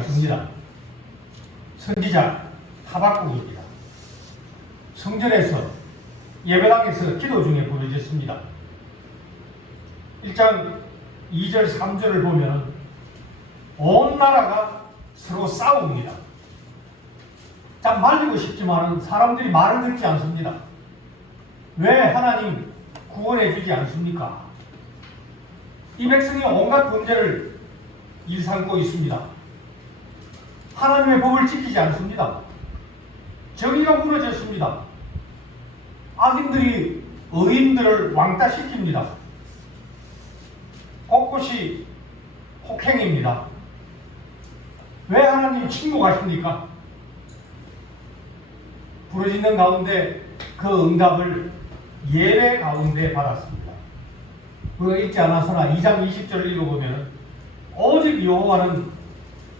않습니다. 선지자 하박국입니다. 성전에서 예배당에서 기도 중에 부르짖습니다. 1장 2절 3절을 보면 온 나라가 서로 싸웁니다. 참 말리고 싶지만 사람들이 말을 듣지 않습니다. 왜 하나님 구원해 주지 않습니까? 이 백성이 온갖 범죄를 일삼고 있습니다. 하나님의 법을 지키지 않습니다. 정의가 무너졌습니다. 악인들이 의인들을 왕따시킵니다. 곳곳이 폭행입니다. 왜 하나님 침묵하십니까? 부르짖는 가운데 그 응답을 예배 가운데 받았습니다. 우리가 읽지 않아서나 2장 20절을 읽어보면 오직 여호와는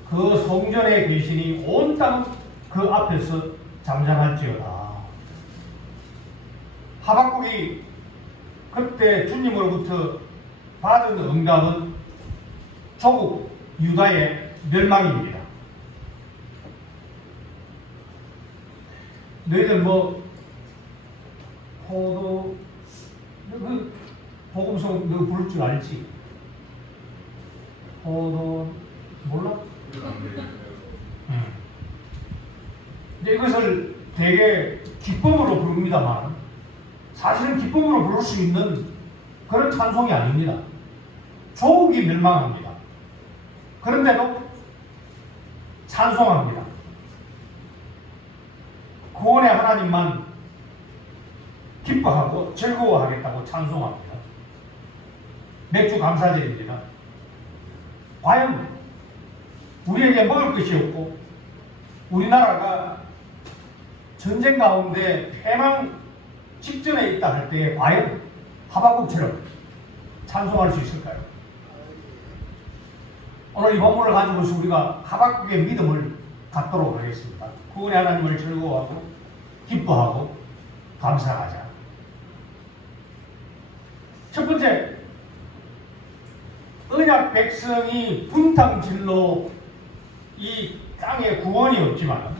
그 성전에 계시니 온 땅은 그 앞에서 잠잠할지어다. 하박국이 그때 주님으로부터 받은 응답은 조국 유다의 멸망입니다. 너희들 포도 복음송 너 부를 줄 알지? 포도 몰라? 이제 이것을 되게 기쁨으로 부릅니다만 사실은 기쁨으로 부를 수 있는 그런 찬송이 아닙니다. 조국이 멸망합니다. 그런데도 찬송합니다. 구원의 하나님만 기뻐하고 즐거워하겠다고 찬송합니다. 맥주 감사절입니다. 과연 우리에게 먹을 것이 없고 우리나라가 전쟁 가운데 패망 직전에 있다 할 때에 과연 하박국처럼 찬송할 수 있을까요? 오늘 이 본문을 가지고서 우리가 하박국의 믿음을 갖도록 하겠습니다. 구원의 하나님을 즐거워하고 기뻐하고 감사하자. 첫 번째, 언약 백성이 분탕질로 이 땅에 구원이 없지만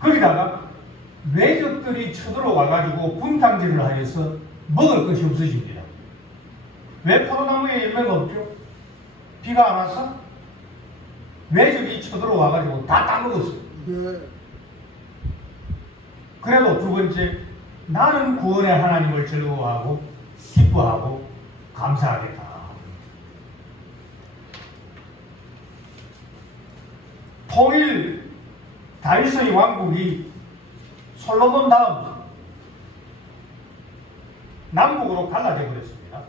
거기다가 외적들이 쳐들어와가지고 분탕질을 하여서 먹을 것이 없어집니다. 왜 포도나무에 열매가 없죠? 비가 안 와서? 외적이 쳐들어와가지고 다 따먹었어요. 그래도 두 번째, 나는 구원의 하나님을 즐거워하고 기뻐하고 감사하겠다. 통일 다윗의 왕국이 솔로몬 다음 남북으로 갈라져 버렸습니다.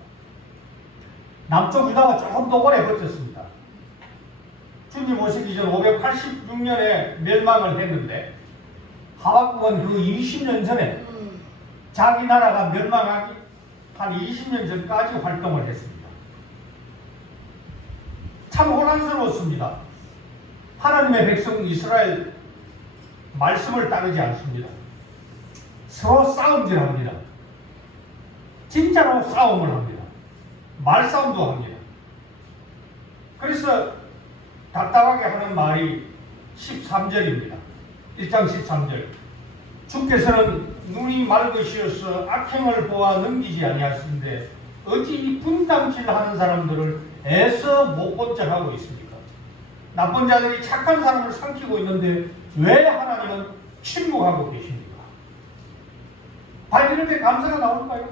남쪽 유다가 조금 더 오래 버텼습니다. 주님 오시기 전 586년에 멸망을 했는데 하박국은 그 20년 전에 자기 나라가 멸망하기 한 20년 전까지 활동을 했습니다. 참 혼란스러웠습니다. 하나님의 백성 이스라엘 말씀을 따르지 않습니다. 서로 싸움질합니다. 진짜로 싸움을 합니다. 말싸움도 합니다. 그래서 답답하게 하는 말이 13절입니다. 1장 13절. 주께서는 눈이 맑으시어서 악행을 보아 넘기지 아니하시는데 어찌 이 분탕질하는 사람들을 애써 못 본 척하고 있습니까? 나쁜 자들이 착한 사람을 삼키고 있는데 왜 하나님은 침묵하고 계십니까? 과연 이럴 때 감사가 나올까요?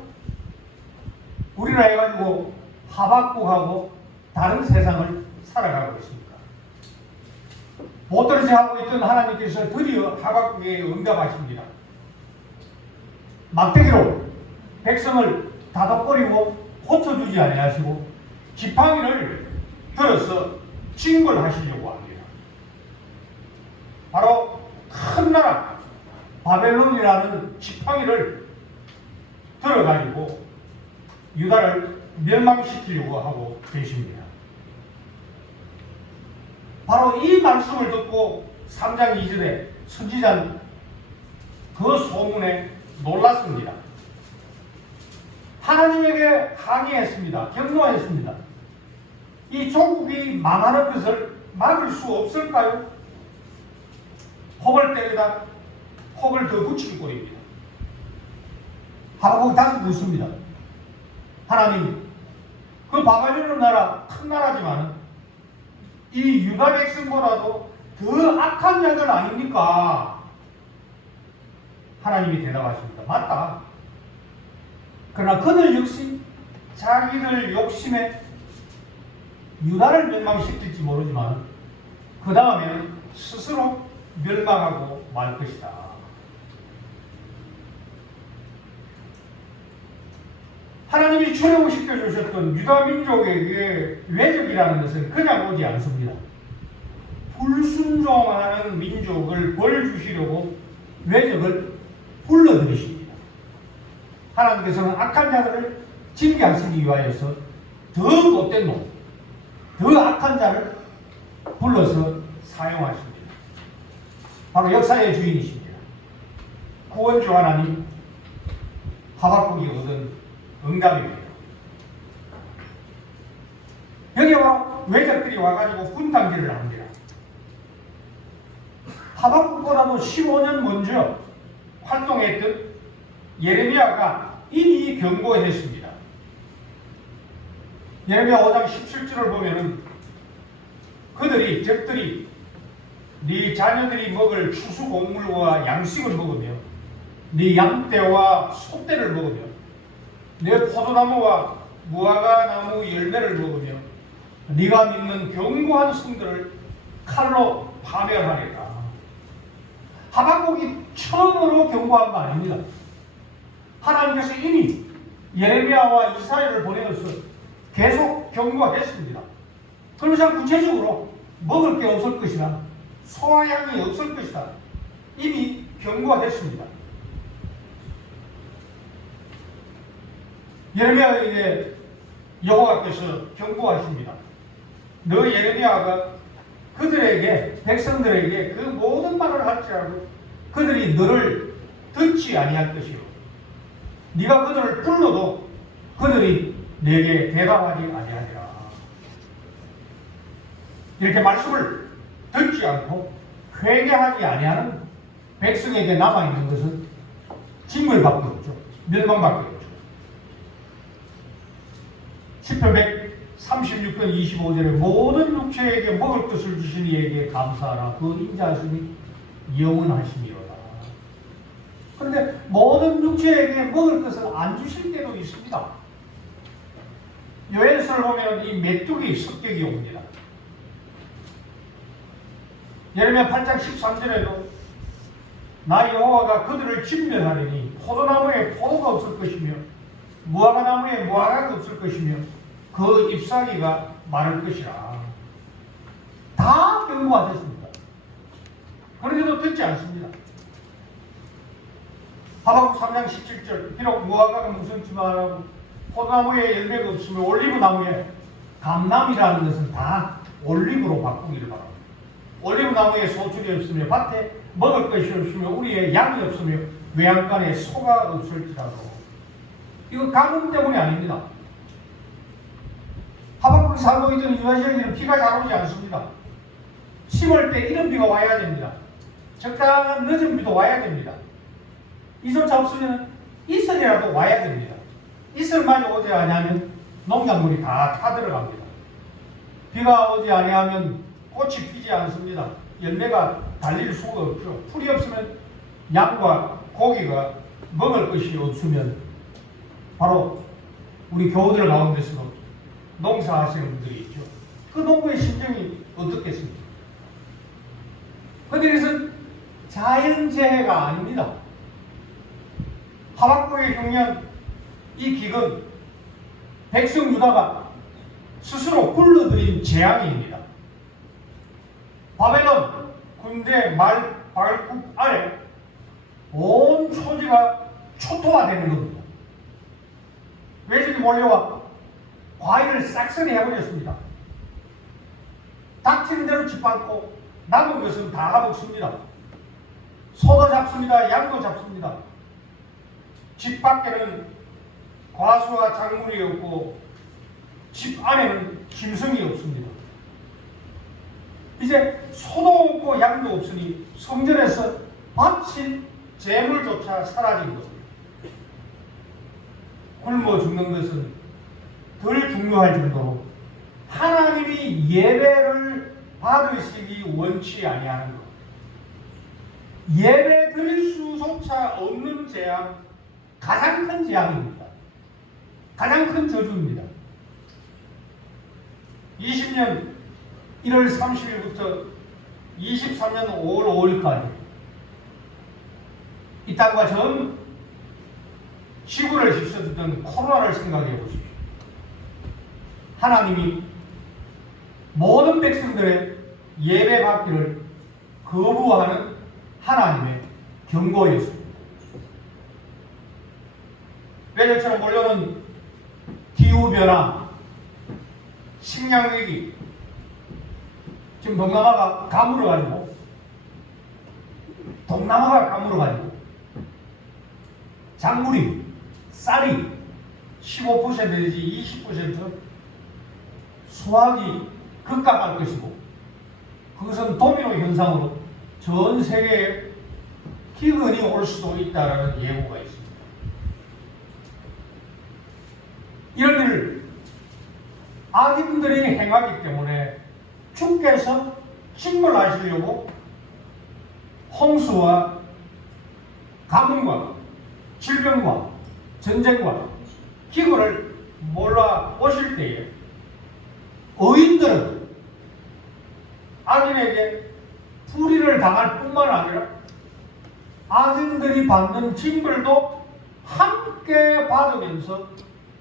우리라 해가지고 하박국하고 다른 세상을 살아가고 있습니까? 못들지 하고 있던 하나님께서 드디어 하박국에 응답하십니다. 막대기로 백성을 다독거리고 고쳐주지 아니하시고 지팡이를 들어서 징벌하시려고 합니다. 바로 큰 나라 바벨론이라는 지팡이를 들어가지고 유다를 멸망시키려고 하고 계십니다. 바로 이 말씀을 듣고 3장 2절에 선지자는 그 소문에 놀랐습니다. 하나님에게 항의했습니다. 경노했습니다. 이 조국이 망하는 것을 막을 수 없을까요? 혹을 때리다 혹을 더 붙일 꼴입니다. 하박국이 다시 묻습니다. 하나님, 그 바벨론 나라 큰 나라지만 이 유다 백성보다도 더 악한 자들 아닙니까? 하나님이 대답하십니다. 맞다. 그러나 그들 역시 자기들 욕심에 유다를 멸망시킬지 모르지만 그 다음에는 스스로 멸망하고 말 것이다. 하나님이 출애굽시켜 주셨던 유다 민족에게 외적이라는 것은 그냥 오지 않습니다. 불순종하는 민족을 벌 주시려고 외적을 불러들이십니다. 하나님께서는 악한 자들을 징계하시기 위하여서 더 못된 놈, 더 악한 자를 불러서 사용하십니다. 바로 역사의 주인이십니다. 구원주 하나님, 하박국이 얻은 응답입니다. 여기 바로 외적들이 와가지고 분탕질을 합니다. 하박국보다도 15년 먼저 활동했던 예레미야가 이미 경고했습니다. 예레미야 5장 17절을 보면은 그들이 적들이 네 자녀들이 먹을 추수 곡물과 양식을 먹으며 네 양떼와 소떼를 먹으며 내 포도나무와 무화과 나무 열매를 먹으며 네가 믿는 견고한 성들을 칼로 파멸하리라. 하박국이 처음으로 경고한 거 아닙니다. 하나님께서 이미 예레미야와 이사야를 보내어서 계속 경고했습니다. 그러면서 구체적으로 먹을 게 없을 것이다, 소화양이 없을 것이다, 이미 경고했습니다. 예레미야에게 여호와께서 경고하십니다. 너 예레미야가 그들에게, 백성들에게 그 모든 말을 할지라도 그들이 너를 듣지 아니할 것이요 네가 그들을 불러도 그들이 내게 대답하지 아니하리라. 이렇게 말씀을 듣지 않고 회개하지 아니하는 백성에게 남아있는 것은 징벌밖에 없죠. 멸망밖에 없죠. 시편 136편 25절에 모든 육체에게 먹을 것을 주신 이에게 감사하라. 그 인자하심이 영원하심이로다. 그런데 모든 육체에게 먹을 것을 안 주실 때도 있습니다. 요엘서를 보면 이 메뚜기 습격이 옵니다. 예레미야 8장 13절에도 나 여호와가 그들을 진멸하리니 포도나무에 포도가 없을 것이며 무화과 나무에 무화과가 없을 것이며 그 잎사귀가 마를 것이라. 다 경고하셨습니다. 그런데도 듣지 않습니다. 하박국 3장 17절 비록 무화과가 무성지만 포도나무에 열매가 없으며 올리브 나무에 감남이라는 것은 다 올리브로 바꾸기를 바랍니다. 올리브 나무에 소출이 없으며 밭에 먹을 것이 없으며 우리의 양이 없으며 외양간에 소가 없을지라도. 이거 가뭄 때문이 아닙니다. 하박국이 살고 있던 유다지역에는 비가 잘 오지 않습니다. 심을 때 이런 비가 와야 됩니다. 적당한 늦은 비도 와야 됩니다. 이조차 없으면 이슬이라도 와야 됩니다. 이슬만 오지 아니하면 농작물이 다 타들어갑니다. 비가 오지 아니하면 꽃이 피지 않습니다. 열매가 달릴 수가 없죠. 풀이 없으면 양과 고기가 먹을 것이 없으면 바로 우리 교우들 가운데서도 농사하시는 분들이 있죠. 그 농부의 심정이 어떻겠습니까? 그런데 이것은 자연재해가 아닙니다. 하박국의 경우는 이 기근, 백성 유다가 스스로 불러들인 재앙입니다. 바벨론 군대 발굽 아래 온 초지가 초토화되는 겁니다. 외적이 몰려와 과일을 싹쓸이 해버렸습니다. 닥치는 대로 짓밟고 남은 것은 다 먹습니다. 소도 잡습니다. 양도 잡습니다. 집 밖에는 과수와 작물이 없고 집 안에는 심성이 없습니다. 이제 소도 없고 양도 없으니 성전에서 바친 재물조차 사라진 겁니다. 굶어 죽는 것은 덜 중요할 정도로 하나님이 예배를 받으시기 원치 아니하는 것, 예배 드릴 수조차 없는 재앙, 가장 큰 재앙입니다. 가장 큰 저주입니다. 20년 1월 30일부터 23년 5월 5일까지 이 땅과 전 지구를 휩쓸었던 코로나를 생각해 보십시오. 하나님이 모든 백성들의 예배 받기를 거부하는 하나님의 경고였습니다. 매일처럼 몰려오는 기후변화, 식량위기, 지금 동남아가 가물어가지고 작물이, 쌀이 15% 내지 20% 수확이 급감할 것이고, 그것은 도미노 현상으로 전 세계에 기근이 올 수도 있다는 예고가 있습니다. 이런 일을 악인들이 행하기 때문에 주께서 직물하시려고 홍수와 가뭄과 질병과 전쟁과 기근을 몰아오실 때에 의인들은 악인에게 불의를 당할 뿐만 아니라 악인들이 받는 징벌도 함께 받으면서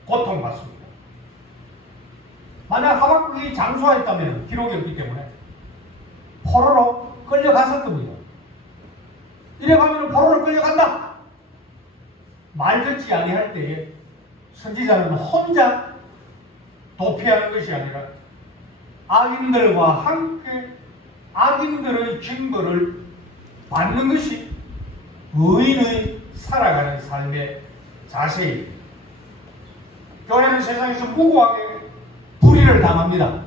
고통받습니다. 만약 하박국이 장수하였다면 기록이 없기 때문에 포로로 끌려갔을 겁니다. 이래 가면 포로로 끌려간다. 말 듣지 아니할 때에 선지자는 혼자 도피하는 것이 아니라 악인들과 함께 악인들의 징벌을 받는 것이 의인의 살아가는 삶의 자세입니다. 교회는 세상에서 무고하게 불의를 당합니다.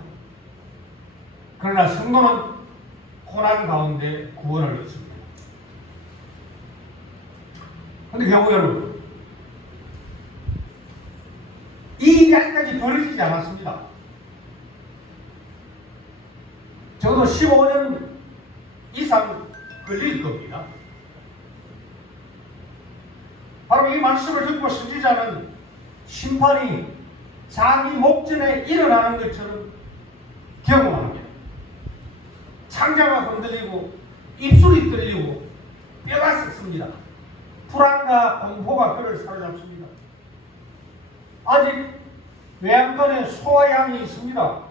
그러나 성도는 고난 가운데 구원을 얻습니다. 그런데 경우 여러분, 이 일이 아직까지 벌어지지 않았습니다. 적어도 15년 이상 걸릴 겁니다. 바로 이 말씀을 듣고 선지자는 심판이 자기 목전에 일어나는 것처럼 경험합니다. 창자가 흔들리고 입술이 떨리고 뼈가 썩습니다. 불안과 공포가 그를 사로잡습니다. 아직 외양간에 소와 양이 있습니다.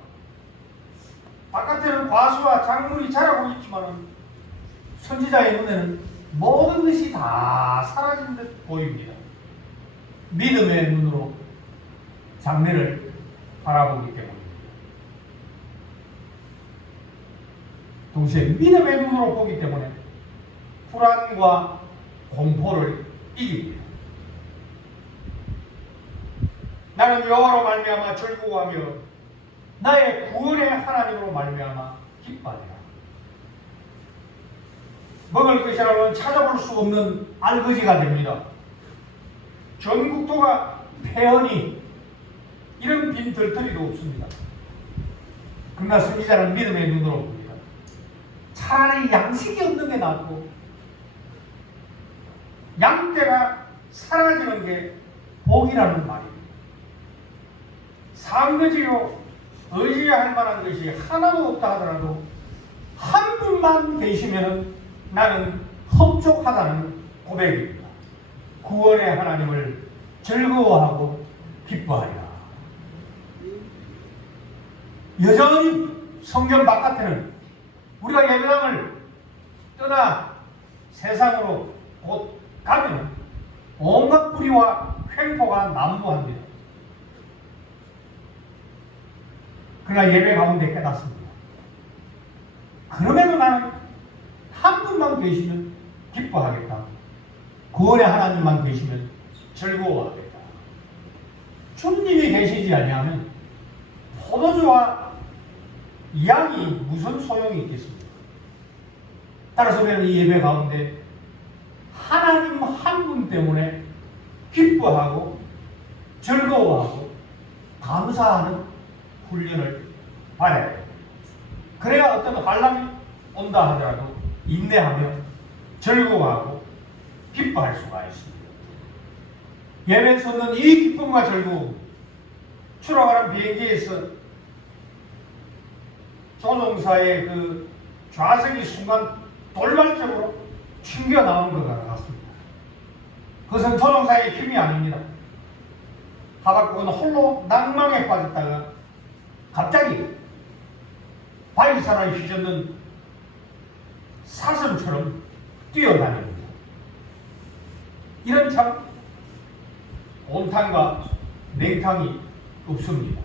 바깥에는 과수와 작물이 자라고 있지만 선지자의 눈에는 모든 것이 다 사라진 듯 보입니다. 믿음의 눈으로 장래를 바라보기 때문입니다. 동시에 믿음의 눈으로 보기 때문에 불안과 공포를 이깁니다. 나는 여호와로 말미암아 즐거워하며 나의 구원의 하나님으로 말미암아 기뻐하리라. 먹을 것이라면 찾아볼 수 없는 알거지가 됩니다. 전국토가 폐허니 이런 빈 덜터리도 없습니다. 그러나 선지자는 믿음의 눈으로 봅니다. 차라리 양식이 없는 게 낫고 양떼가 사라지는 게 복이라는 말입니다. 상거지로 의지할 만한 것이 하나도 없다 하더라도 한 분만 계시면 나는 흡족하다는 고백입니다. 구원의 하나님을 즐거워하고 기뻐하리라. 여전히 성경 바깥에는 우리가 예배당을 떠나 세상으로 곧 가면 온갖 불의와 횡포가 난무합니다. 그러나 예배 가운데 깨닫습니다. 그럼에도 나는 한 분만 계시면 기뻐하겠다. 구원의 하나님만 계시면 즐거워하겠다. 주님이 계시지 아니하면 포도주와 양이 무슨 소용이 있겠습니까? 따라서 우리는 이 예배 가운데 하나님 한 분 때문에 기뻐하고 즐거워하고 감사하는 훈련을 받아야 돼요. 그래야 어떤 환란이 온다 하더라도 인내하며 즐거워하고 기뻐할 수가 있습니다. 예배에서 얻는 이 기쁨과 즐거움, 출항하는 비행기에서 조종사의 그 좌석이 순간 돌발적으로 튕겨 나온 것 같습니다. 그것은 조종사의 힘이 아닙니다. 하박국은 홀로 낭망에 빠졌다가 갑자기 바위산을 휘젓는 사슴처럼 뛰어다닙니다. 이런 참 온탕과 냉탕이 없습니다.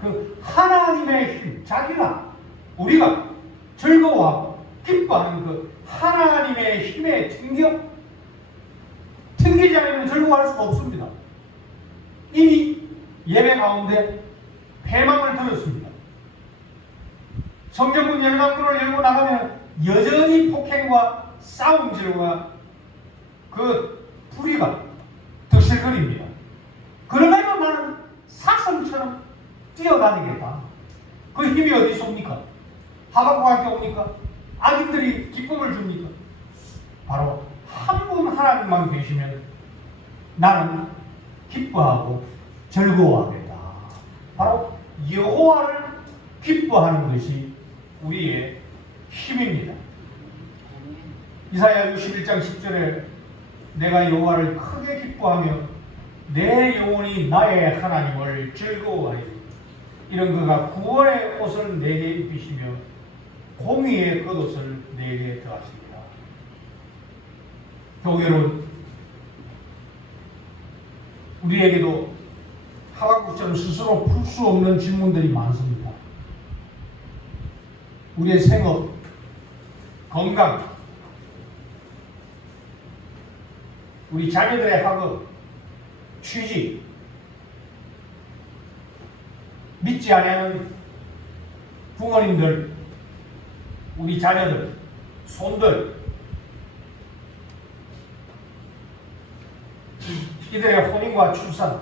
그 하나님의 힘, 우리가 즐거워하고 기뻐하는 그 하나님의 힘에 튕기지 않으면 즐거워할 수가 없습니다. 이미 예배 가운데 패망을 들었습니다. 성전문 열강문을 열고 나가면 여전히 폭행과 싸움질과 그 불의가 득실거립니다. 그러면 나는 사슴처럼 뛰어다니겠다. 그 힘이 어디서 옵니까? 하박국한테 옵니까? 악인들이 기쁨을 줍니까? 바로 한 분 하나님만 계시면 나는 기뻐하고 즐거워하겠다. 바로 여호와를 기뻐하는 것이 우리의 힘입니다. 이사야 61장 10절에 내가 여호와를 크게 기뻐하며 내 영혼이 나의 하나님을 즐거워하리니 이런 그가 구원의 옷을 내게 입히시며 공의의 겉옷을 내게 더하십니다. 교회론 우리에게도 하박국처럼 스스로 풀 수 없는 질문들이 많습니다. 우리의 생업, 건강, 우리 자녀들의 학업, 취직, 믿지 않는 부모님들, 우리 자녀들, 손들, 이들의 혼인과 출산,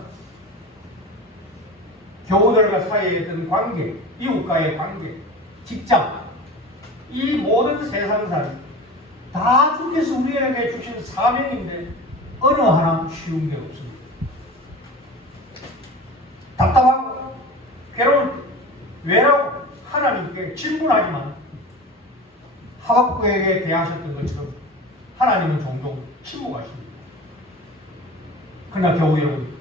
교우들과 사이에 있던 관계, 이웃과의 관계, 직장, 이 모든 세상살이 다 주께서 우리에게 주신 사명인데 어느 하나 쉬운 게 없습니다. 답답하고 괴로울 외로워 하나님께 질문하지만 하박국에게 대하셨던 것처럼 하나님은 종종 침묵하십니다. 그러나 겨우 여러분,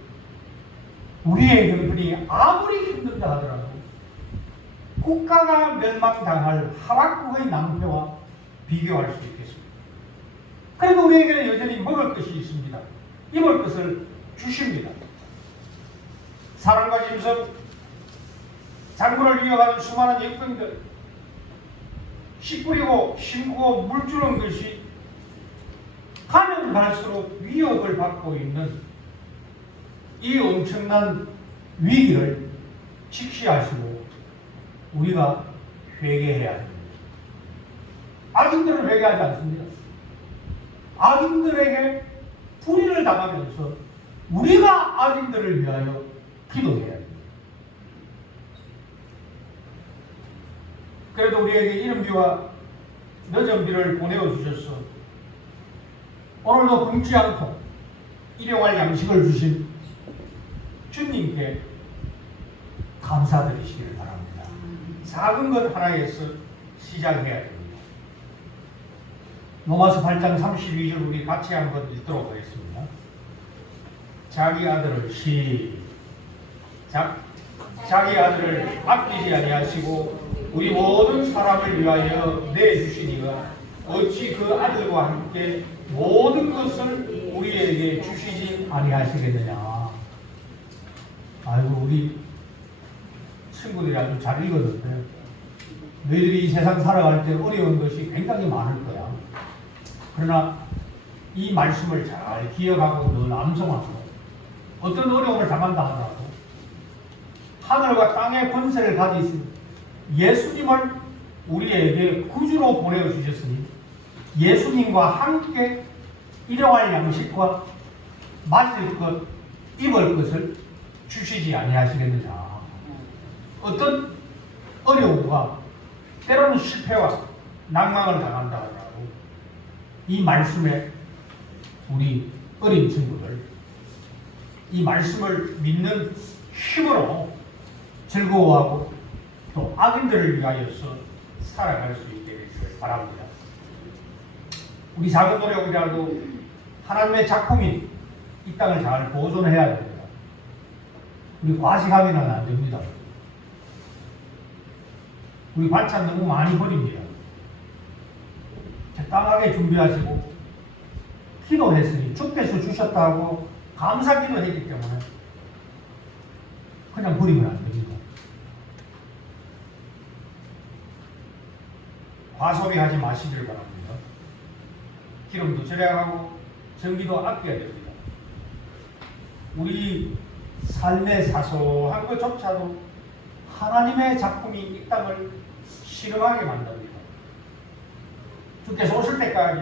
우리의 형편이 아무리 힘든다 하더라도 국가가 멸망당할 하박국의 낭패와 비교할 수 있겠습니다. 그래도 우리에게는 여전히 먹을 것이 있습니다. 입을 것을 주십니다. 사람과 짐승, 장군을 이어가는 수많은 역병들, 씨 뿌리고 심고 물 주는 것이 가면 갈수록 위협을 받고 있는 이 엄청난 위기를 직시하시고 우리가 회개해야 합니다. 악인들은 회개하지 않습니다. 악인들에게 불의를 당하면서 우리가 악인들을 위하여 기도해야 합니다. 그래도 우리에게 이른비와 늦은비를 보내어 주셔서 오늘도 굶지 않고 일용할 양식을 주신 주님께 감사드리시기를 바랍니다. 작은 것 하나에서 시작해야 됩니다. 로마서 8장 32절 우리 같이 한번 읽도록 하겠습니다. 자기 아들을 자기 아들을 아끼지 아니하시고 우리 모든 사람을 위하여 내주시니가 어찌 그 아들과 함께 모든 것을 우리에게 주시지 아니하시겠느냐. 아이고, 우리 친구들이 아주 잘 읽었는데 너희들이 이 세상 살아갈 때 어려운 것이 굉장히 많을 거야. 그러나 이 말씀을 잘 기억하고 늘 암송하고 어떤 어려움을 당한다 하더라도 하늘과 땅의 권세를 가지신 예수님을 우리에게 구주로 보내주셨으니 예수님과 함께 일용할 양식과 마실 것, 입을 것을 주시지 아니하시겠느냐. 어떤 어려움과 때로는 실패와 낭망을 당한다 하더라도 이 말씀에 우리 어린 친구들 이 말씀을 믿는 힘으로 즐거워하고 또 악인들을 위하여서 살아갈 수 있게 되기를 바랍니다. 우리 작은 노력이라도 하나님의 작품인 이 땅을 잘 보존해야 됩니다. 우리 과식하면은 안 됩니다. 우리 반찬 너무 많이 버립니다. 적당하게 준비하시고 기도했으니 주께서 주셨다고 감사 기도했기 때문에 그냥 버리면 안 됩니다. 과소비하지 마시길 바랍니다. 기름도 절약하고 전기도 아껴야 됩니다. 우리 삶의 사소한 것조차도 하나님의 작품이 이 땅을 실험하게 만듭니다. 주께서 오실 때까지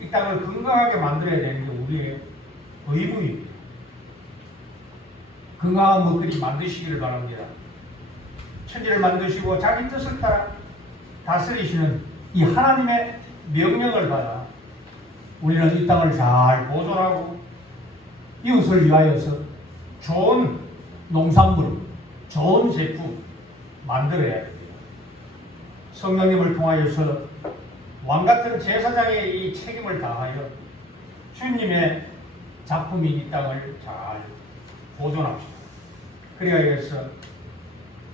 이 땅을 건강하게 만들어야 되는 게 우리의 의무입니다. 건강한 것들이 만드시기를 바랍니다. 천지를 만드시고 자기 뜻을 따라 다스리시는 이 하나님의 명령을 받아 우리는 이 땅을 잘 보존하고 이웃을 위하여서 좋은 농산물, 좋은 제품 만들어야 됩니다. 성령님을 통하여서 왕같은 제사장의 이 책임을 다하여 주님의 작품인 이 땅을 잘 보존합시다. 그리하여서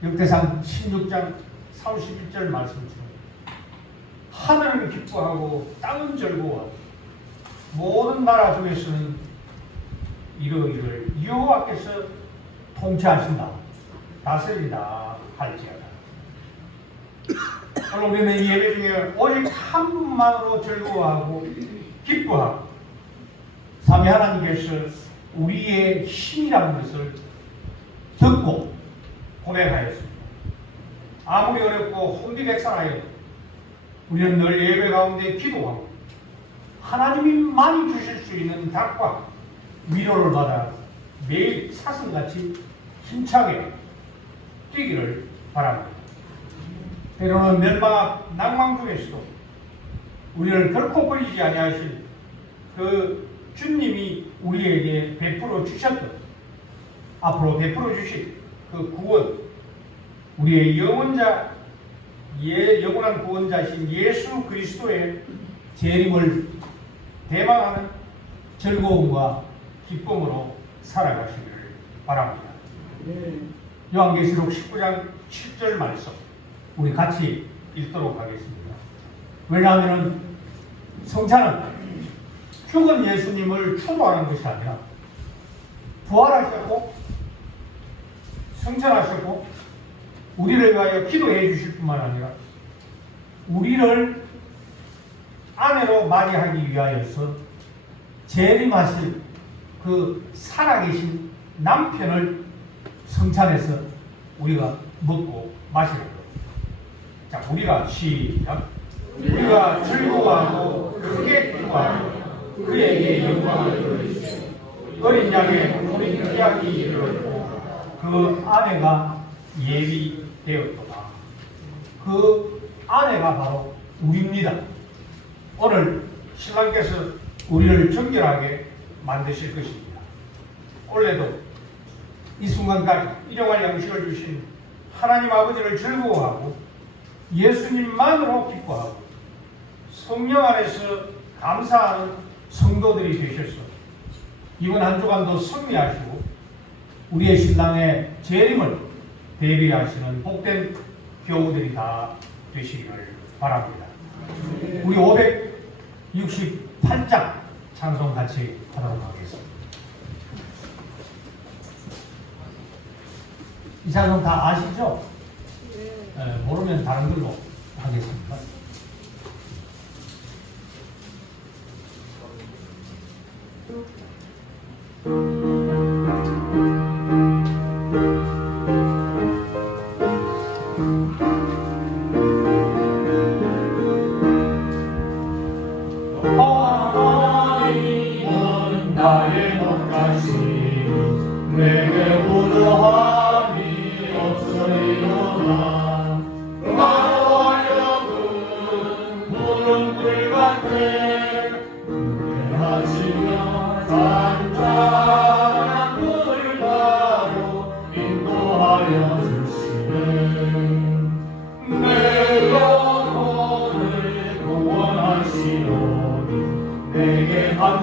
역대상 16장 31절 말씀처럼 하늘은 기뻐하고 땅은 즐거워하고 모든 나라 중에서는 이러이를 여호와께서 통치하신다, 다스린다 할지어다. 오늘 우리는 이 예배 중에 오직 한 분만으로 즐거워하고 기뻐하고 삼위 하나님께서 우리의 힘이라는 것을 듣고 고백하였습니다. 아무리 어렵고 혼비백산하여도 우리는 늘 예배 가운데 기도하고 하나님이 많이 주실 수 있는 답과 위로를 받아 매일 사슴같이 힘차게 뛰기를 바랍니다. 때로는 멸망, 낭망 중에서도 우리를 결코 버리지 아니하신 그 주님이 우리에게 베풀어 주셨던 앞으로 베풀어 주실 그 구원, 우리의 영원한 구원자이신 예수 그리스도의 재림을 대망하는 즐거움과 기쁨으로 살아가시기를 바랍니다. 요한계시록 19장 7절 말씀 우리 같이 읽도록 하겠습니다. 왜냐하면 성찬은 죽은 예수님을 추도하는 것이 아니라 부활하셨고 성찬하셨고 우리를 위하여 기도해 주실 뿐만 아니라 우리를 아내로 맞이하기 위하여서 재림하실 그 살아계신 남편을 성찬해서 우리가 먹고 마시는 것. 자, 우리가 시작. 우리가 즐거워하고 크게 기뻐하고 그에게 영광을 돌리시오. 어린 양의 우리 피하기 이르렀고 그 아내가 예비되었도다. 그 아내가 바로 우리입니다. 오늘 신랑께서 우리를 정결하게 만드실 것입니다. 원래도 이 순간까지 일용할 양식을 주신 하나님 아버지를 즐거워하고 예수님만으로 기뻐하고 성령 안에서 감사하는 성도들이 되셔서 이번 한 주간도 승리하시고 우리의 신랑의 재림을 대비하시는 복된 교우들이 다 되시기를 바랍니다. 우리 568장 찬송 같이 하도록 하겠습니다. 이 찬송 다 아시죠? 네, 모르면 다른 걸로 하겠습니다.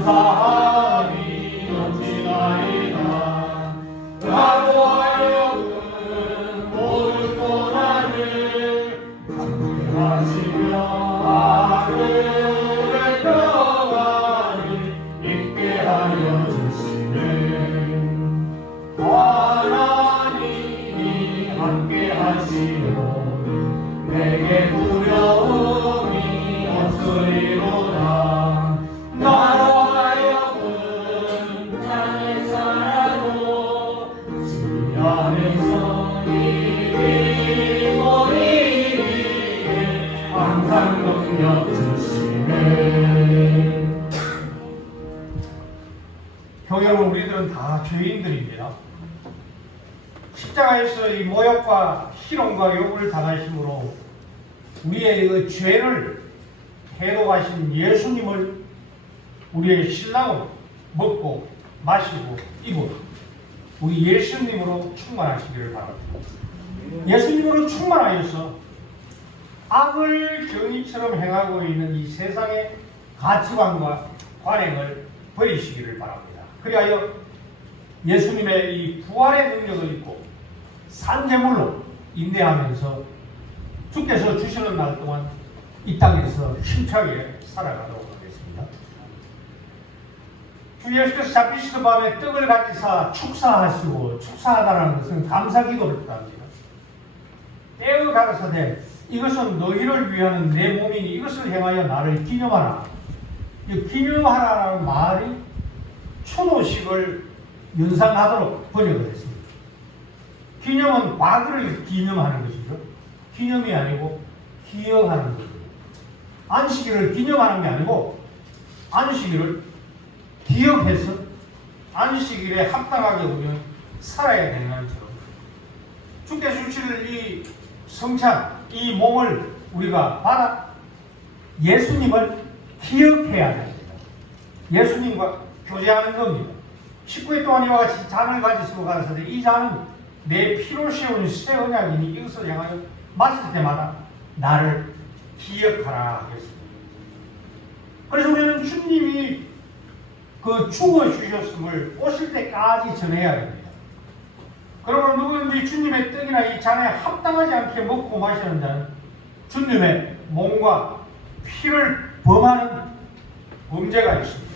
감사함이 넘치나이다. 나로 하여금 모든 고난을 감당하시며 하루를 평안히 있게 하여 주시네. 하나님이 함께 하시오. 내게 두려움이 없으리로다. 나로 하여금 땅에 살아도 주 안에서 이기고 이기에 항상 능력 주시네. 교회는 우리들은 다 죄인들입니다. 십자가에서 이 모욕과 희롱과 욕을 당하심으로 우리의 그 죄를 해독하신 예수님을 우리의 신랑으로 먹고 마시고 입어 우리 예수님으로 충만하시기를 바랍니다. 예수님으로 충만하여서 악을 정의처럼 행하고 있는 이 세상의 가치관과 관행을 버리시기를 바랍니다. 그리하여 예수님의 이 부활의 능력을 입고 산재물로 인내하면서 주께서 주시는 날 동안 이 땅에서 힘차게 살아가도록 하겠습니다. 주 예수께서 잡히시던 밤에 떡을 가지사 축사하시고, 축사하다는 것은 감사기도를 뜻합니다. 떼어 가라사대 이것은 너희를 위하는 내 몸이니 이것을 행하여 나를 기념하라. 이 기념하라라는 말이 추노식을 연상하도록 번역을 했습니다. 기념은 과거를 기념하는 것이죠. 기념이 아니고 기억하는 것입니다. 안식일을 기념하는 게 아니고 안식일을 기억해서 안식일에 합당하게 우리는 살아야 되는 것처럼 주께서 주시는 이 성찬, 이 몸을 우리가 받아 예수님을 기억해야 됩니다. 예수님과 교제하는 겁니다. 19회 동안 이와 같이 잔을 가지시고 가라사대 이 잔은 내 피로 세운 새 언약이니 이것을 향하여 마실 때마다 나를 기억하라 하겠습니다. 그래서 우리는 주님이 그 죽어 주셨음을 오실 때까지 전해야 됩니다. 그러므로 누구든지 주님의 떡이나 이 잔에 합당하지 않게 먹고 마시는 자는 주님의 몸과 피를 범하는 범죄가 있습니다.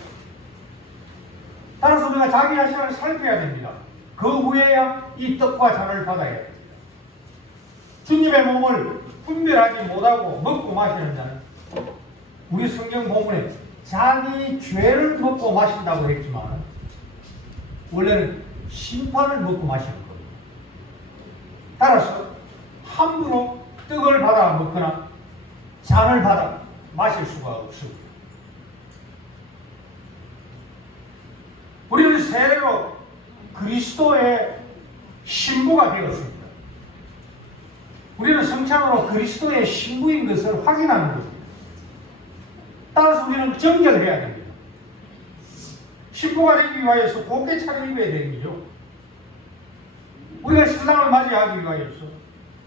따라서 우리가 자기 자신을 살펴야 됩니다. 그 후에야 이 떡과 잔을 받아야 됩니다. 주님의 몸을 분별하지 못하고 먹고 마시는 자는 우리 성경 본문에 자기 죄를 먹고 마신다고 했지만 원래는 심판을 먹고 마시는 겁니다. 따라서 함부로 떡을 받아 먹거나 잔을 받아 마실 수가 없습니다. 우리는 세례로 그리스도의 신부가 되었습니다. 우리는 성찬으로 그리스도의 신부인 것을 확인하는 것입니다. 따라서 우리는 정결해야 됩니다. 신부가 되기 위하여서 곱게 차려입어야 되는 거죠. 우리가 신랑을 맞이하기 위하여서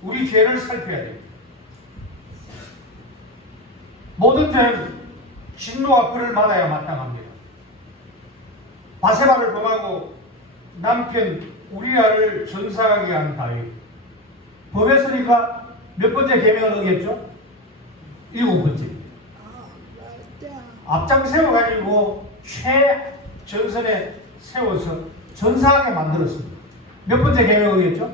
우리 죄를 살펴야 됩니다. 모든 죄는 진노와 벌을 받아야 마땅합니다. 바세바를 범하고 남편 우리아를 전사하게 한 다윗. 법에서니까 몇 번째 계명을 어겼죠? 7번째입니다. 앞장 세워가지고 최전선에 세워서 전사하게 만들었습니다. 몇 번째 계명을 어겼죠?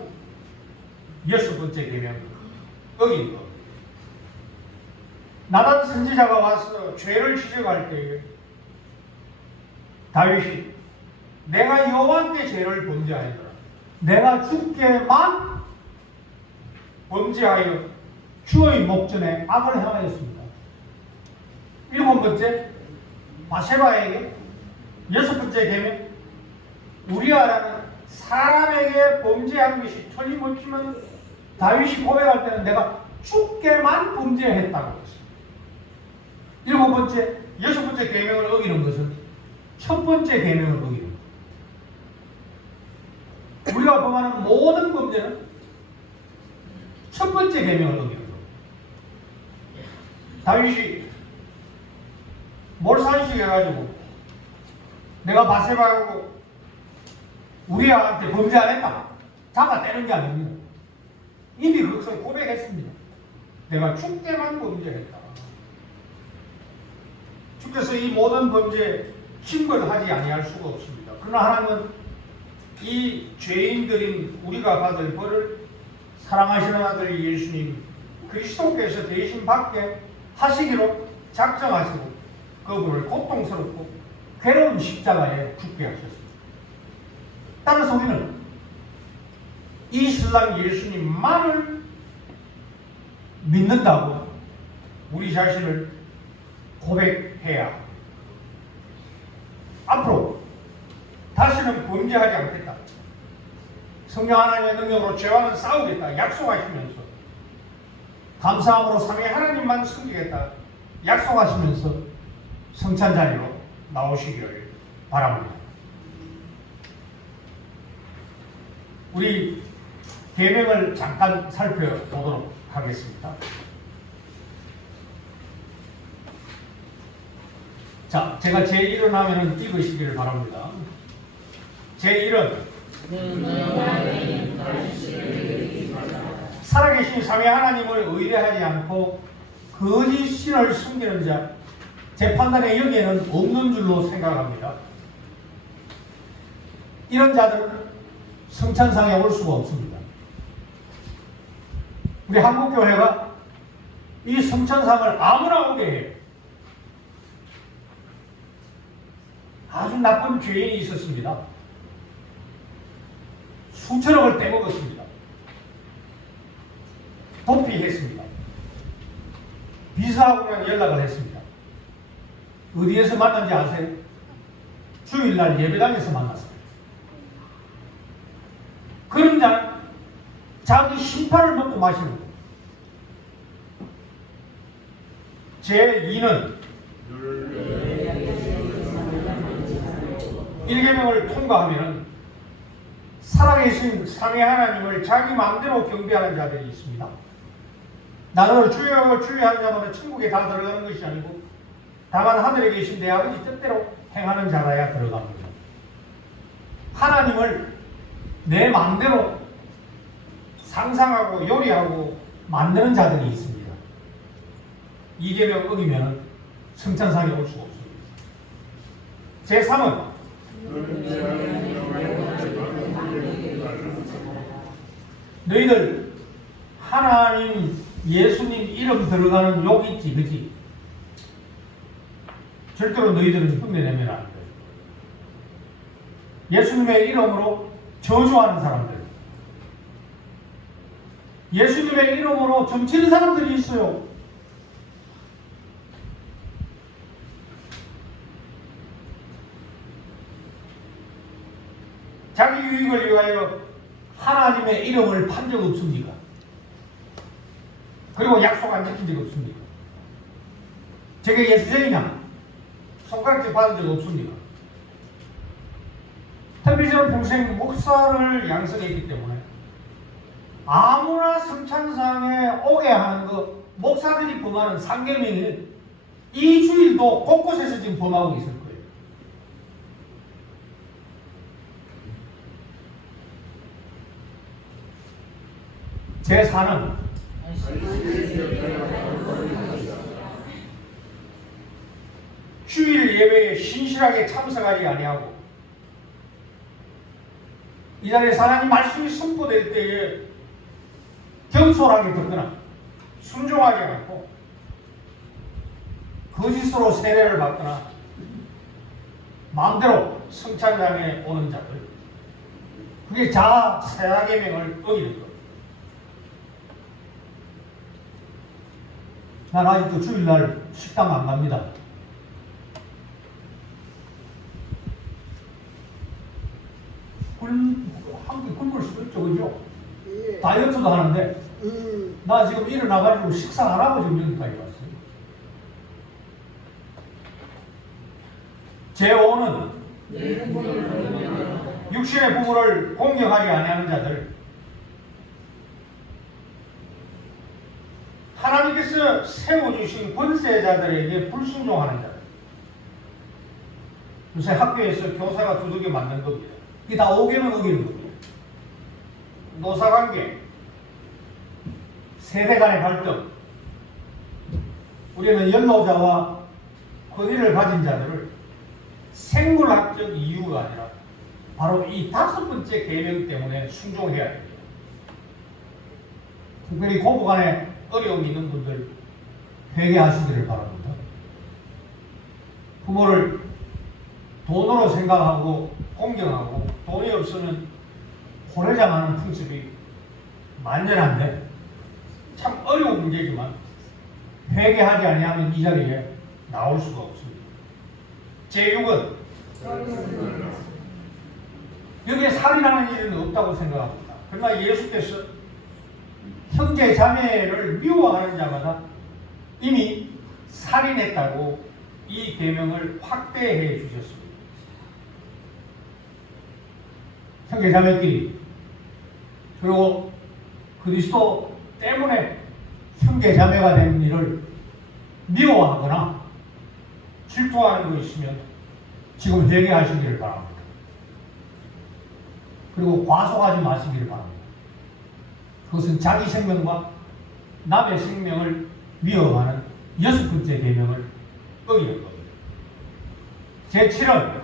6번째 계명 어긴 거. 나단 선지자가 와서 죄를 지적할 때 다윗이 내가 여호와께 죄를 범죄하였노라. 내가 주께만 범죄하여 주의 목전에 악을 행하였습니다. 7번째 바세바에게 6번째 계명 우리아라는 사람에게 범죄한 것이 틀림없지만 다윗이 고백할 때는 내가 주께만 범죄했다고 했습니다. 7번째, 6번째 계명을 어기는 것은 첫 번째 계명을 어기는 것. 우리가 범하는 모든 범죄는 첫 번째 계명을 어기는 것. 다윗이 몰살식 해가지고 내가 바세바하고 우리아한테 범죄 안 했다. 잡아떼는 게 아닙니다. 이미 그것을 고백했습니다. 내가 주께만 범죄했다. 주께서 이 모든 범죄에 징벌하지 아니할 수가 없습니다. 그러나 하나님은 이 죄인들인 우리가 받을 벌을 사랑하시는 아들 예수님 그리스도께서 대신 받게 하시기로 작정하시고 그분을 고통스럽고 괴로운 십자가에 죽게 하셨습니다. 따라서 우리는 이 신랑 예수님만을 믿는다고 우리 자신을 고백해야 합니다. 앞으로 다시는 범죄하지 않겠다. 성령 하나님의 능력으로 죄와는 싸우겠다 약속하시면서 감사함으로 삼위 하나님만 섬기겠다 약속하시면서 성찬 자리로 나오시기를 바랍니다. 우리 계명을 잠깐 살펴보도록 하겠습니다. 자, 제가 제1을 하면은 읽으시기를 바랍니다. 제1은 살아계신 삼위 하나님을 의뢰하지 않고 거짓 신을 숨기는 자, 제 판단에 여기에는 없는 줄로 생각합니다. 이런 자들은 성찬상에 올 수가 없습니다. 우리 한국교회가 이 성찬상을 아무나 오게 해요. 아주 나쁜 죄인이 있었습니다. 수천억을 떼먹었습니다. 도피했습니다. 비서하고는 연락을 했습니다. 어디에서 만난지 아세요? 주일날 예배당에서 만났습니다. 그런 자는 자기 심판을 먹고 마시는 거예요. 제2는 1계명을 통과하면 살아계신 삼위 하나님을 자기 마음대로 경배하는 자들이 있습니다. 나를 주여 주여 하는 자마다 천국에 다 들어가는 것이 아니고 다만 하늘에 계신 내 아버지 뜻대로 행하는 자라야 들어갑니다. 하나님을 내 마음대로 상상하고 요리하고 만드는 자들이 있습니다. 2계명 어기면 성찬상에 올 수가 없습니다. 제3은 너희들 하나님 예수님 이름 들어가는 욕 있지 그지? 절대로 너희들은 흉내내면 안 돼. 예수님의 이름으로 저주하는 사람들, 예수님의 이름으로 점치는 사람들이 있어요. 자기 유익을 위하여 하나님의 이름을 판 적 없습니까? 그리고 약속 안 지킨 적 없습니까? 제가 예수쟁이냐? 손가락질 받은 적 없습니까? 특별히는 평생 목사를 양성했기 때문에 아무나 성찬상에 오게 하는 그 목사들이 범하는 상계명을 이 주일도 곳곳에서 지금 범하고 있을 거예요. 제4는 주일 예배에 신실하게 참석하지 아니하고 이 자리에서 하나님 말씀이 선포될 때에 경솔하게 듣거나 순종하지 않고 거짓으로 세례를 받거나 마음대로 성찬장에 오는 자들, 그게 자아 세하계명을 어기는 것. 난 아직도 주일날 식당 안 갑니다. 한 끼 굶을 수도 있죠, 그죠? 예. 다이어트도 하는데 나 지금 일어나가지고 식사 안 하고 지금 여기까지 왔어요. 제5는 육신의 부모를 공경하지 아니하는 자들, 하나님께서 세워주신 권세자들에게 불순종하는 자들, 요새 학교에서 교사가 두들겨 맞는 겁니다. 이게 다 5개명 어기는 겁니다. 노사관계, 세대 간의 갈등, 우리는 연로자와 권위를 가진 자들을 생물학적 이유가 아니라 바로 이 5번째 계명 때문에 순종해야 됩니다. 특별히 고부 간에 어려움이 있는 분들 회개하시기를 바랍니다. 부모를 돈으로 생각하고 공경하고 돈이 없으면 호래장하는 풍습이 만연한데 참 어려운 문제지만 회개하지 아니하면 이 자리에 나올 수가 없습니다. 제6은 여기에 살인하는 일은 없다고 생각합니다. 그러나 예수께서 형제 자매를 미워하는 자마다 이미 살인했다고 이 계명을 확대해 주셨습니다. 형제 자매끼리 그리고 그리스도 때문에 형제 자매가 되는 일을 미워하거나 질투하는 거 있으면 지금 회개하시기를 바랍니다. 그리고 과속하지 마시기를 바랍니다. 그것은 자기 생명과 남의 생명을 위협하는 6번째 계명을 어기는 겁니다. 제7은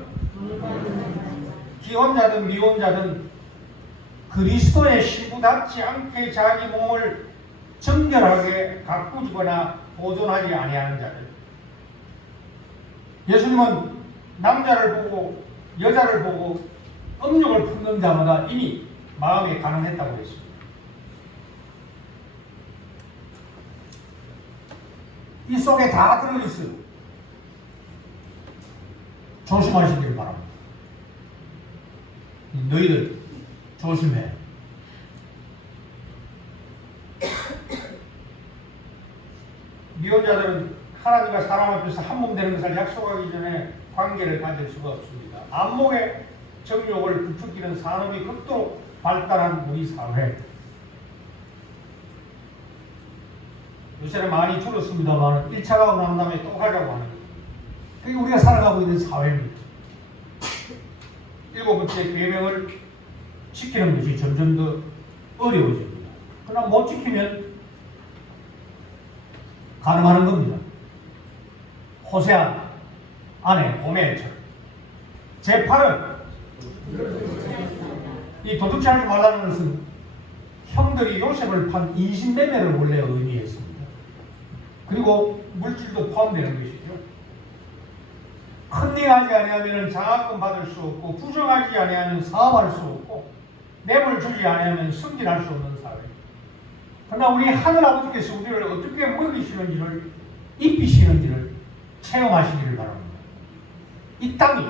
기혼자든 미혼자든 그리스도의 신부답지 않게 자기 몸을 정결하게 가꾸거나 보존하지 아니하는 자들. 예수님은 남자를 보고 여자를 보고 음욕을 품는 자마다 이미 마음에 가늠했다고 했습니다. 이 속에 다 들어있어요. 조심하시길 바랍니다. 너희들 조심해. 미혼자들은 하나님과 사람 앞에서 한 몸 되는 것을 약속하기 전에 관계를 가질 수가 없습니다. 안목의 정욕을 부추기는 산업이 극도로 발달한 우리 사회. 요새는 많이 줄었습니다만 1차 가고 난 다음에 또 하려고 하는 거예요. 그게 우리가 살아가고 있는 사회입니다. 7번째 계명을 지키는 것이 점점 더 어려워집니다. 그러나 못 지키면 가능하는 겁니다. 호세아 아내 고멜처럼. 제8은 이 도둑질 하지 말라는 것은 형들이 요셉을 판 인신매매를 원래 의미했습니다. 그리고 물질도 포함되는 것이죠. 컨닝하지 아니하면 장학금 받을 수 없고 부정하지 아니하면 사업할 수 없고 뇌물 주지 아니하면 승진할 수 없는 사회. 그러나 우리 하늘아버지께서 우리를 어떻게 먹이시는지를 입히시는지를 체험하시기를 바랍니다. 이 땅이,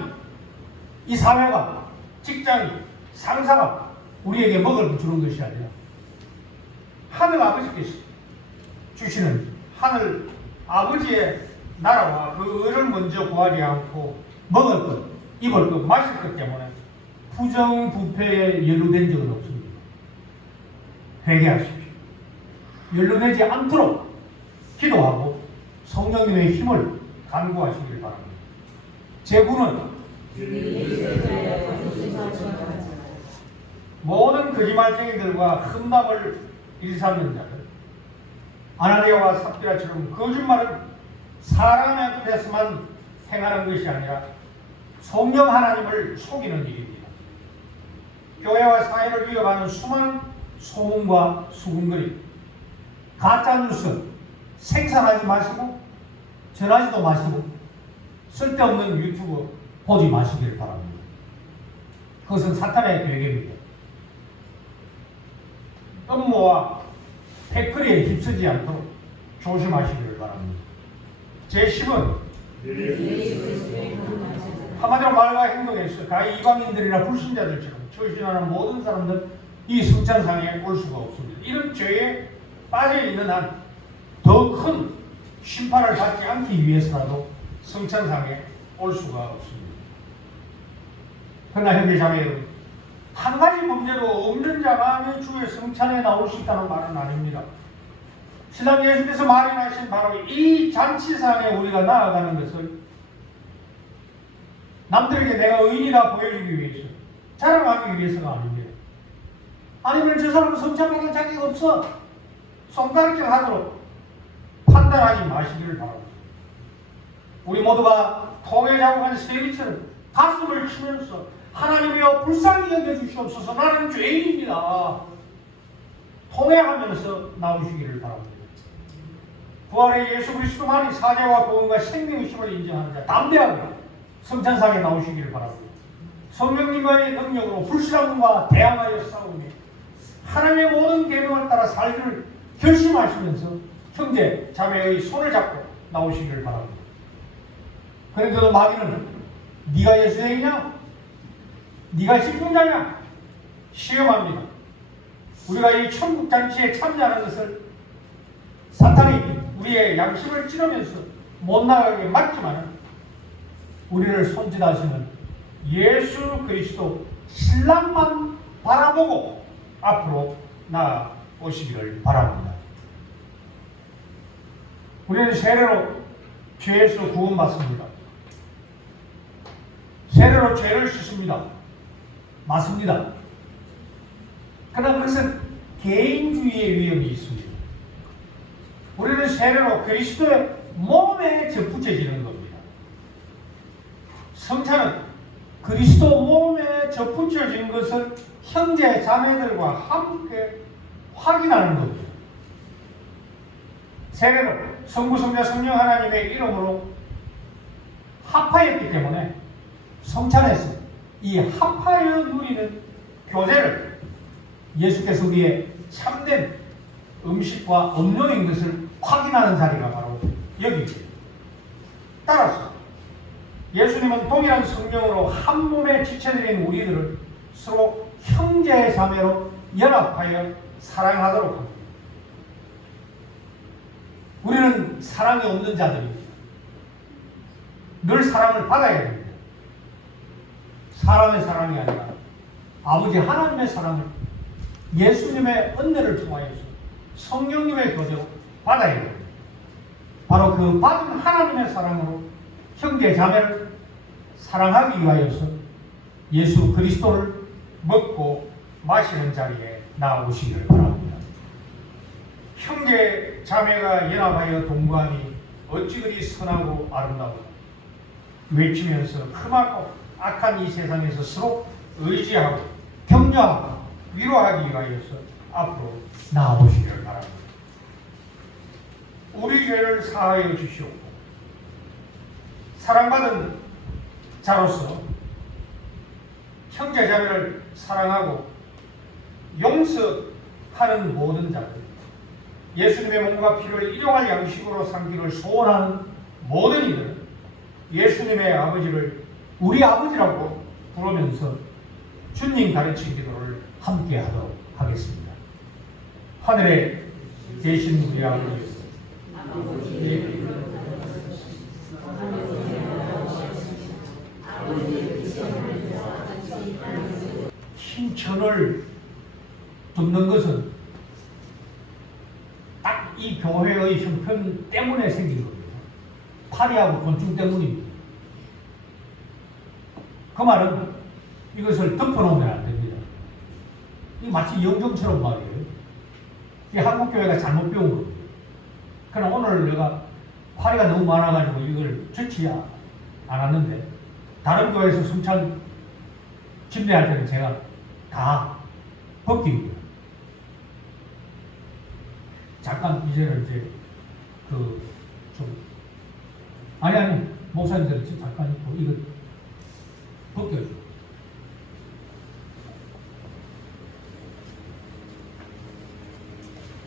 이 사회가, 직장이, 상사가 우리에게 먹을 주는 것이 아니라 하늘아버지께서 주시는 하늘 아버지의 나라와 그 의를 먼저 구하지 않고 먹을 것, 입을 것, 마실 것 때문에 부정부패에 연루된 적은 없습니다. 회개하십시오. 연루되지 않도록 기도하고 성령님의 힘을 간구하시길 바랍니다. 제9는 모든 거짓말쟁이들과 흠담을 일삼는 자들, 아나니아와 삽비라처럼 거짓말은 사람 앞에서만 행하는 것이 아니라 성령 하나님을 속이는 일입니다. 교회와 사회를 위협하는 수많은 소문과 수군거리, 가짜뉴스 생산하지 마시고 전하지도 마시고 쓸데없는 유튜브 보지 마시기를 바랍니다. 그것은 사탄의 계획입니다. 음모와 패거리에 휩쓰지 않도록 조심하시기를 바랍니다. 제10은 한마디로 말과 행동에서 가히 이방인들이나 불신자들처럼 처신하는 모든 사람들 이 성찬상에 올 수가 없습니다. 이런 죄에 빠져있는 한 더 큰 심판을 받지 않기 위해서라도 성찬상에 올 수가 없습니다. 그러나 형제자매 여러분, 한 가지 문제로 없는 자만이 주의 성찬에 나올 수 있다는 말은 아닙니다. 신랑 예수께서 말씀하신 바로 이 잔치상에 우리가 나아가는 것을 남들에게 내가 의인이다 보여주기 위해서, 자랑하기 위해서가 아닌데, 아니면 저 사람은 성찬받을 자격이 없어, 손가락질 하도록 판단하지 마시기를 바랍니다. 우리 모두가 통에 자국한 세리처럼 가슴을 치면서 하나님이여 불쌍히 여겨주시옵소서, 나는 죄인입니다, 통회하면서 나오시기를 바랍니다. 부활의 예수 그리스도만이 사죄와 구원과 생명의심을 인정하는 자, 담대하게 성찬상에 나오시기를 바랍니다. 성령님과의 능력으로 불신앙과 대항하여 싸우며 하나님의 모든 계명을 따라 살기를 결심하시면서 형제 자매의 손을 잡고 나오시기를 바랍니다. 그런데도 마귀는 네가 예수님이냐? 네가 신분자냐? 시험합니다. 우리가 이 천국잔치에 참여하는 것을 사탄이 우리의 양심을 찌르면서 못 나가게 막지만 우리를 손짓하시는 예수 그리스도 신랑만 바라보고 앞으로 나아오시기를 바랍니다. 우리는 세례로 죄에서 구원받습니다. 세례로 죄를 씻습니다. 맞습니다. 그러나 그것은 개인주의의 위험이 있습니다. 우리는 세례로 그리스도의 몸에 접붙여지는 겁니다. 성찬은 그리스도 몸에 접붙여진 것을 형제 자매들과 함께 확인하는 겁니다. 세례로 성부 성자 성령 하나님의 이름으로 합하였기 때문에 성찬에서 이 합하여 누리는 교제를 예수께서 우리의 참된 음식과 음료인 것을 확인하는 자리가 바로 여기입니다. 따라서 예수님은 동일한 성령으로 한 몸에 지체되는 우리들을 서로 형제 자매로 연합하여 사랑하도록 합니다. 우리는 사랑이 없는 자들입니다. 늘 사랑을 받아야 됩니다. 사람의 사랑이 아니라 아버지 하나님의 사랑을 예수님의 은혜를 통하여서 성령님의 교제로 받아야 됩니다. 바로 그 받은 하나님의 사랑으로 형제 자매를 사랑하기 위하여서 예수 그리스도를 먹고 마시는 자리에 나오시기를 바랍니다. 형제 자매가 연합하여 동거하니 어찌 그리 선하고 아름다워 외치면서 험하고 악한 이 세상에서 서로 의지하고 격려하고 위로하기 위하여서 앞으로 나아오시기를 바랍니다. 우리 죄를 사하여 주시옵고 사랑받은 자로서 형제 자매를 사랑하고 용서하는 모든 자들, 예수님의 몸과 피를 일용할 양식으로 삼기를 소원하는 모든 이들은 예수님의 아버지를 우리 아버지라고 부르면서 주님 가르친 기도를 함께 하도록 하겠습니다. 하늘에 계신 우리 아버지, 힘천을 듣는 것은 딱 이 교회의 형편 때문에 생긴 겁니다. 파리하고 곤충 때문입니다. 그 말은 이것을 덮어놓으면 안 됩니다. 이 마치 영정처럼 말이에요. 이 한국교회가 잘못 배운 겁니다. 그러나 오늘 내가 파리가 너무 많아가지고 이걸 좋지 않았는데 다른 교회에서 성찬 집례할 때는 제가 다 벗깁니다. 잠깐 이제는 이제 아니 목사님들은 잠깐 있고 이거 벗겨줘.